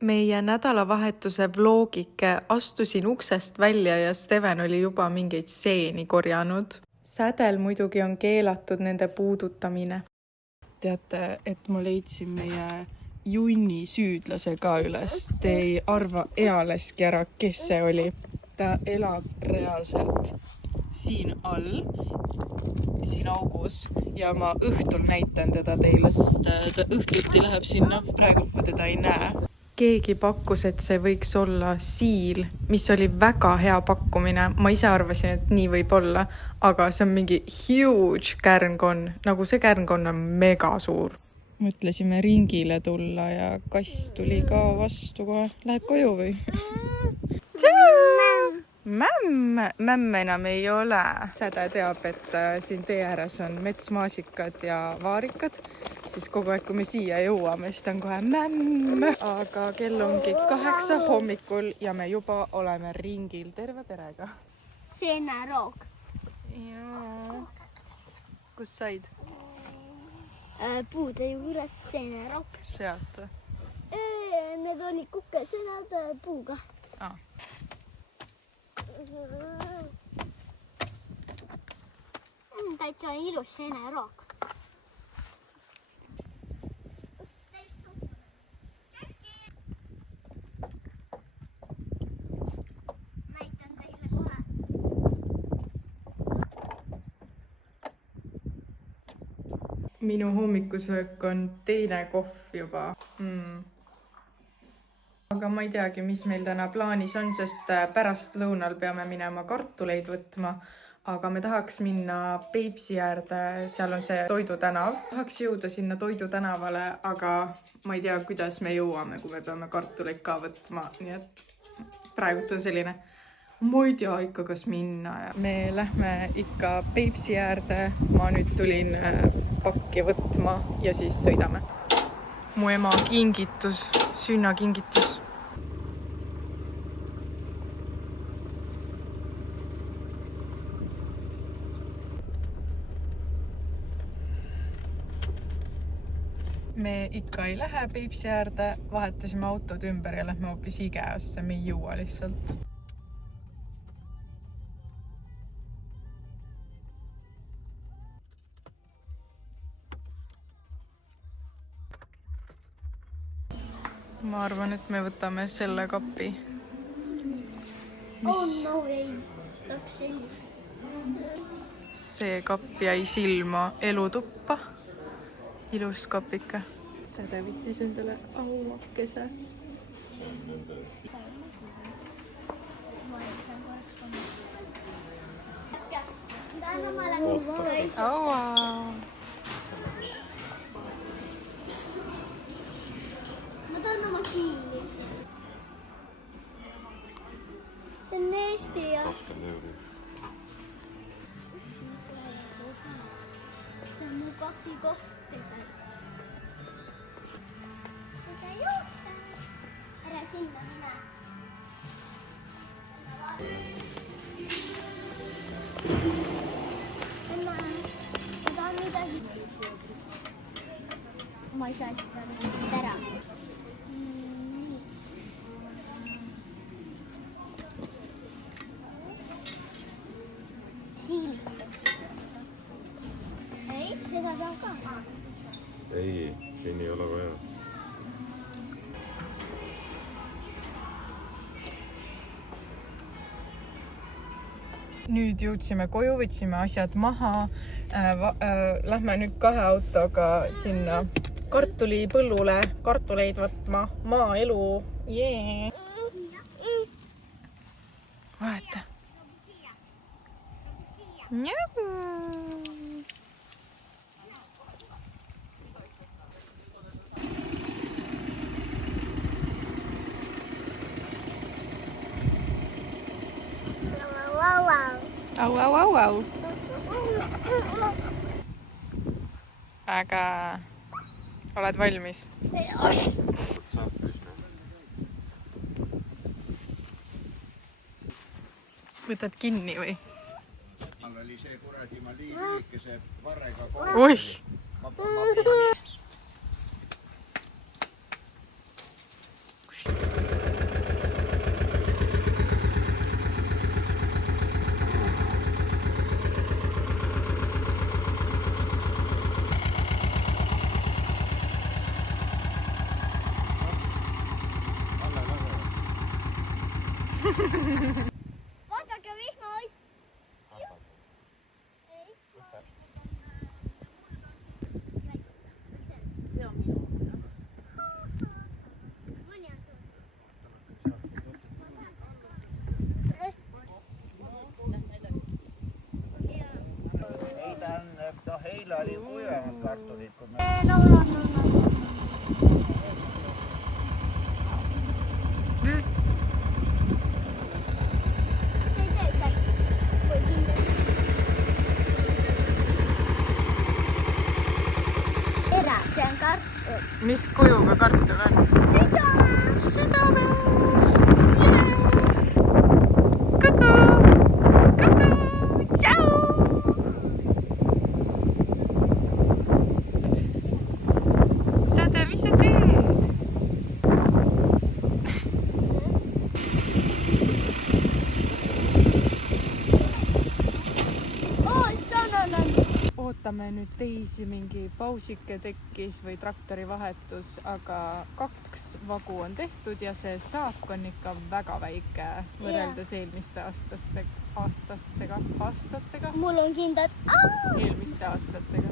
Meie nädalavahetuse vlogike astusin uksest välja ja Steven oli juba mingeid seeni korjanud. Sädel muidugi on keelatud nende puudutamine. Teate, et ma leidsin meie junni süüdlase ka üles. Te ei arva ealeski ära, kes see oli. Ta elab reaalselt siin all, siin augus ja ma õhtul näitan teda teile, sest ta õhtuti läheb sinna. Praegu ma teda ei näe. Keegi pakkus, et see võiks olla siil, mis oli väga hea pakkumine. Ma ise arvasin, et nii võib olla, aga see on mingi huge kärnkonn. Nagu see kärnkonn on mega suur. Mõtlesime ringile tulla ja kass tuli ka vastu kohe. Lähed koju või? Mämm enam ei ole. Säde teab, et siin tee ääres on metsmaasikad ja vaarikad. Siis kogu aeg, kui me siia jõuame, siis ta on kohe mämm. Aga kell ongi 8 hommikul ja me juba oleme ringil terve perega. Seeneroog. Jaa. Kus said? Puude juures seeneroog. Sealt või? Need oli kukesenad puuga. Täitsa ilus seeneroog. Näitan teile kohe. Minu hommikusöök on teine kohv juba. Aga ma ei teagi, mis meil täna plaanis on, sest pärast lõunal peame minema kartuleid võtma. Aga me tahaks minna Peipsi äärde, seal on see Toidutänav. Tahaks jõuda sinna Toidutänavale, aga ma ei tea, kuidas me jõuame, kui me peame kartuleid ka võtma. Nii et praegu on selline, ma ei tea ikka, kas minna. Me lähme ikka Peipsi äärde. Ma nüüd tulin pakki võtma ja siis sõidame. Mu ema kingitus, sünnakingitus. Me ikka ei lähe Peipsi äärde, vahetasime autod ümber ja lähme hoopis Igeasse, me ei jõua lihtsalt. Ma arvan, et me võtame selle kapi. Oh no ei, läks ei. See kapp jäi silma elutuppa. Ilus kapike. Säde võttis endale auakese. Aua! Ma tahan oma siili. See on Eesti ja... 20 €. See on mu kahvi koht. Seda jookse. Ära sinna mine. Emma, ma tahan midagi. Ma ei saa seda ära. Siilist. Ei, seda saab ka. Ei, siin ei ole vaja. Nüüd jõudsime koju, võtsime asjad maha. Lähme nüüd 2 autoga sinna kartulipõllule kartuleid võtma. Maaelu. Jee! Vaata. Njau! Au. Aga oled valmis? Saab püsti. Võtad kinni või? Mul oli see kuradi ma liikese varrega Oih! Ma pidin Vaadake vihmaoss. Ei, ta on, noh, eile oli kuivemad kartulid, kui me... See on kartul. mis kujuga kartul on? Südame! Kuku! Kuku! Tšau! Säde, mis sa teed? Ootame nüüd teisi, mingi pausike tekkis või traktori vahetus, aga 2 vagu on tehtud ja see saak on ikka väga väike võrreldes eelmiste aastatega. Mul on kindad. Eelmiste aastatega.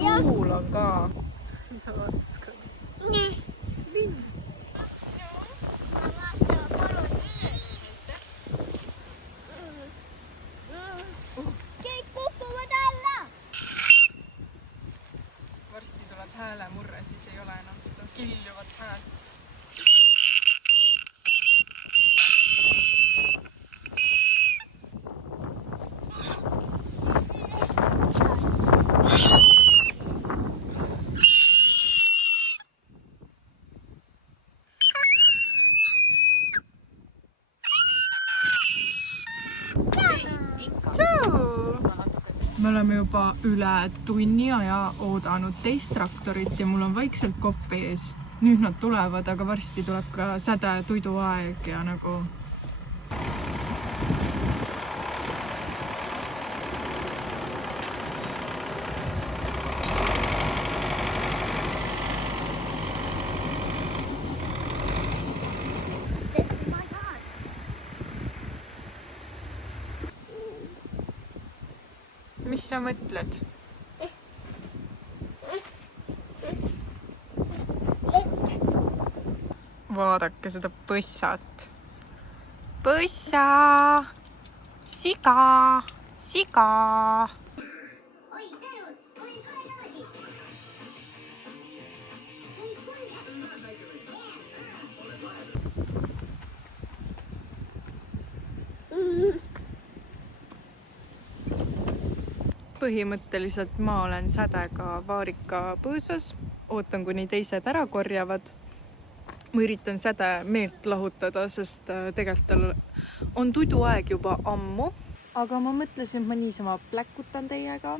Jah. Tuul on ka. Kõik kukuvad alla. Varsti tuleb häälemurre, siis ei ole enam seda kiljuvat häält. Me oleme juba üle tunni aja oodanud teist traktorit ja mul on vaikselt kopp ees. Nüüd nad tulevad, aga varsti tuleb ka säde tuiduaeg ja nagu... Mis sa mõtled? Vaadake seda põssat. Põssa! Siga! Siga! Oi, tänud. Olen kohe tagasi. Kõik kulge. Põhimõtteliselt ma olen sädega Vaarika põõsas. Ootan, kuni teised ära korjavad. Ma üritan säde meelt lahutada, sest tegelikult tal on tuiduaeg juba ammu. Aga ma mõtlesin, et ma niisama pläkutan teiega.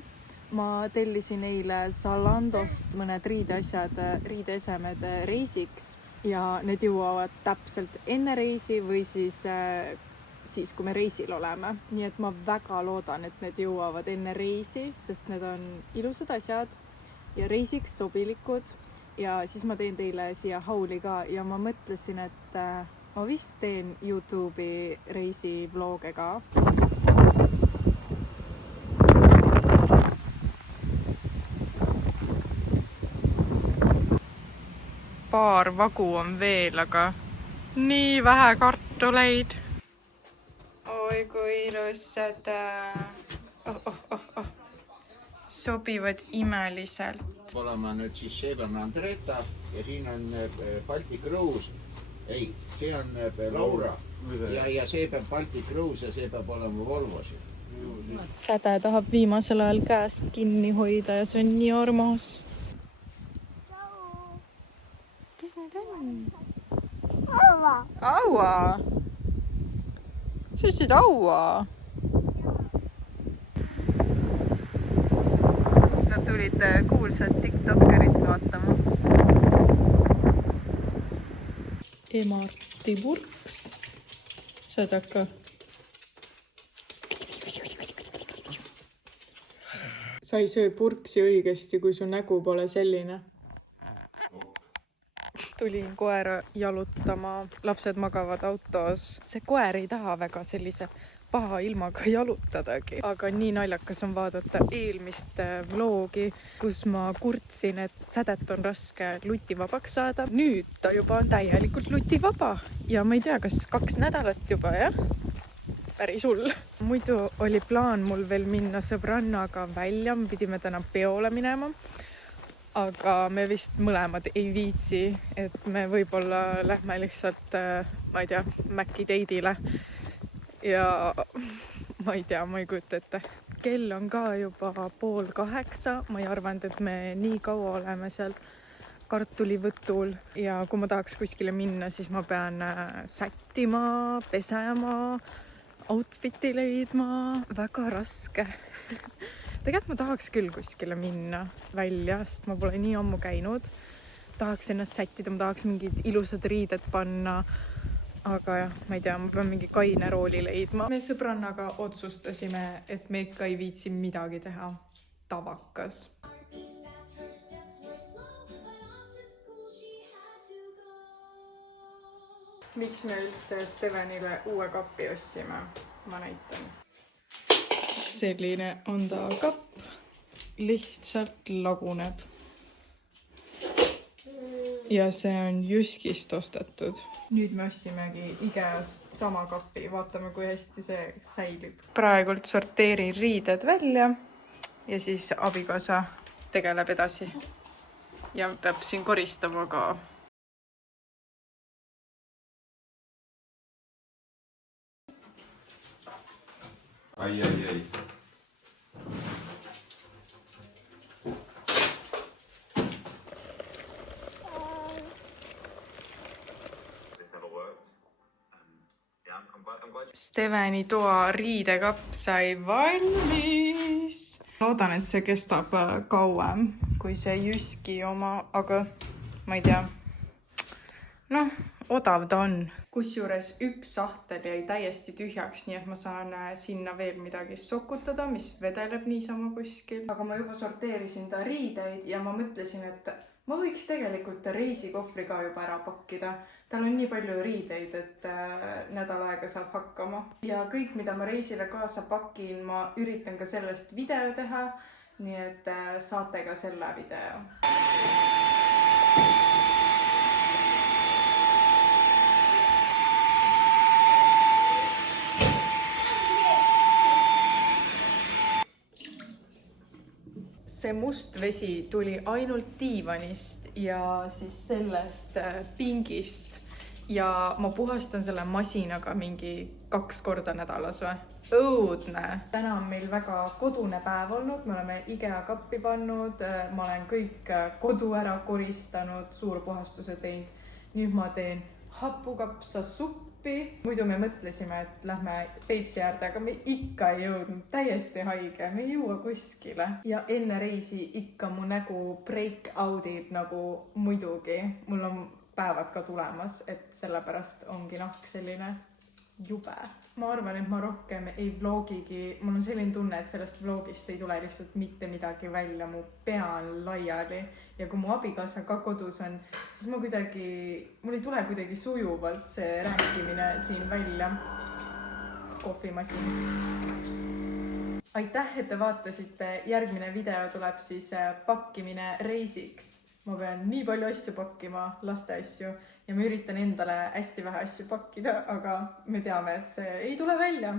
Ma tellisin eile Zalandost mõned riideesemed reisiks ja need jõuavad täpselt enne reisi või siis, kui me reisil oleme. Nii et ma väga loodan, et need jõuavad enne reisi, sest need on ilusad asjad ja reisiks sobilikud. Ja siis ma teen teile siia hauli ka ja ma mõtlesin, et ma vist teen YouTube'i reisivlooge ka. Paar vagu on veel, aga nii vähe kartuleid. Oi, kui ilusad. Sobivad imeliselt. Olema nüüd siis seal on Andreta ja siin on Baltic Rose. Ei, see on Laura. Ja see peab Baltic Rose ja see peab olema Volvos. Säde tahab viimasel ajal käest kinni hoida ja see on nii armas. Kes need on? Aua! Sa ütlesid aua! Nad tulid kuulsat TikTokerit vaatama. Emarti purks. Saad hakka? Sa ei söö purksi õigesti, kui su nägu pole selline. tulin koera jalutama, lapsed magavad autos. See koer ei taha väga sellise paha ilmaga jalutadagi, aga nii naljakas on vaadata eelmist vlogi, kus ma kurtsin, et sädet on raske lutivabaks saada. Nüüd ta juba on täielikult lutivaba ja ma ei tea, kas 2 nädalat juba, jah? Päris hull. Muidu oli plaan mul veel minna sõbrannaga välja, me pidime täna peole minema, aga me vist mõlemad ei viitsi, et me võib-olla lähme lihtsalt, ma ei tea, Maci date'ile. Ja ma ei tea, ma ei kujuta ette. Kell on ka juba 7:30, ma ei arvanud, et me nii kaua oleme seal kartulivõtul ja kui ma tahaks kuskile minna, siis ma pean sättima, pesema, outfiti leidma, väga raske. Tegelikult ma tahaks küll kuskile minna välja, sest ma pole nii ammu käinud. Tahaks ennast sättida, ma tahaks mingid ilusad riided panna. Aga jah, ma ei tea, ma pean mingi kaine rooli leidma. Me sõbrannaga otsustasime, et me ikka ei viitsi midagi teha. Tavakas. Miks me üldse Stevenile uue kappi ostsime? Ma näitan. Selline on ta kapp. Lihtsalt laguneb. Ja see on Jyskist ostetud. Nüüd me ostsimegi Ikeast sama kappi. Vaatame, kui hästi see säilib. Praegult sorteerin riided välja ja siis abikaasa tegeleb edasi. Ja peab siin koristama ka. Ai. Steveni toa riidekapp sai valmis. Loodan, et see kestab kauem kui see Jyski oma, aga ma ei tea. Noh, odav ta on. Kusjuures üks sahtel jäi täiesti tühjaks, nii et ma saan sinna veel midagi sokutada, mis vedeleb niisama kuskil. Aga ma juba sorteerisin ta riideid ja ma mõtlesin, et ma võiks tegelikult reisikohvri ka juba ära pakkida. Tal on nii palju riideid, et nädal aega saab hakkama. Ja kõik, mida ma reisile kaasa pakin, ma üritan ka sellest video teha, nii et saate ka selle video. See must vesi tuli ainult diivanist ja siis sellest pingist ja ma puhastan selle masinaga mingi 2 korda nädalas või? Õudne! Täna on meil väga kodune päev olnud, me oleme Ikea kappi pannud, ma olen kõik kodu ära koristanud, suurpuhastuse teinud. Nüüd ma teen hapukapsa suppi. Muidu me mõtlesime, et lähme Peipsi äärde, aga me ikka ei jõudnud, täiesti haige, me ei jõua kuskile. Ja enne reisi ikka mu nägu break out'ib nagu muidugi. Mul on päevad ka tulemas, et sellepärast ongi nahk selline jube. Ma arvan, et ma rohkem ei vlogigi. Mul on selline tunne, et sellest vlogist ei tule lihtsalt mitte midagi välja. Mu pea on laiali ja kui mu abikaasa ka kodus on, siis mul ei tule kuidagi sujuvalt see rääkimine siin välja. Kohvimasin. Aitäh, et te vaatasite. Järgmine video tuleb siis pakkimine reisiks. Ma pean nii palju asju pakkima, laste asju, ja ma üritan endale hästi vähe asju pakkida, aga me teame, et see ei tule välja.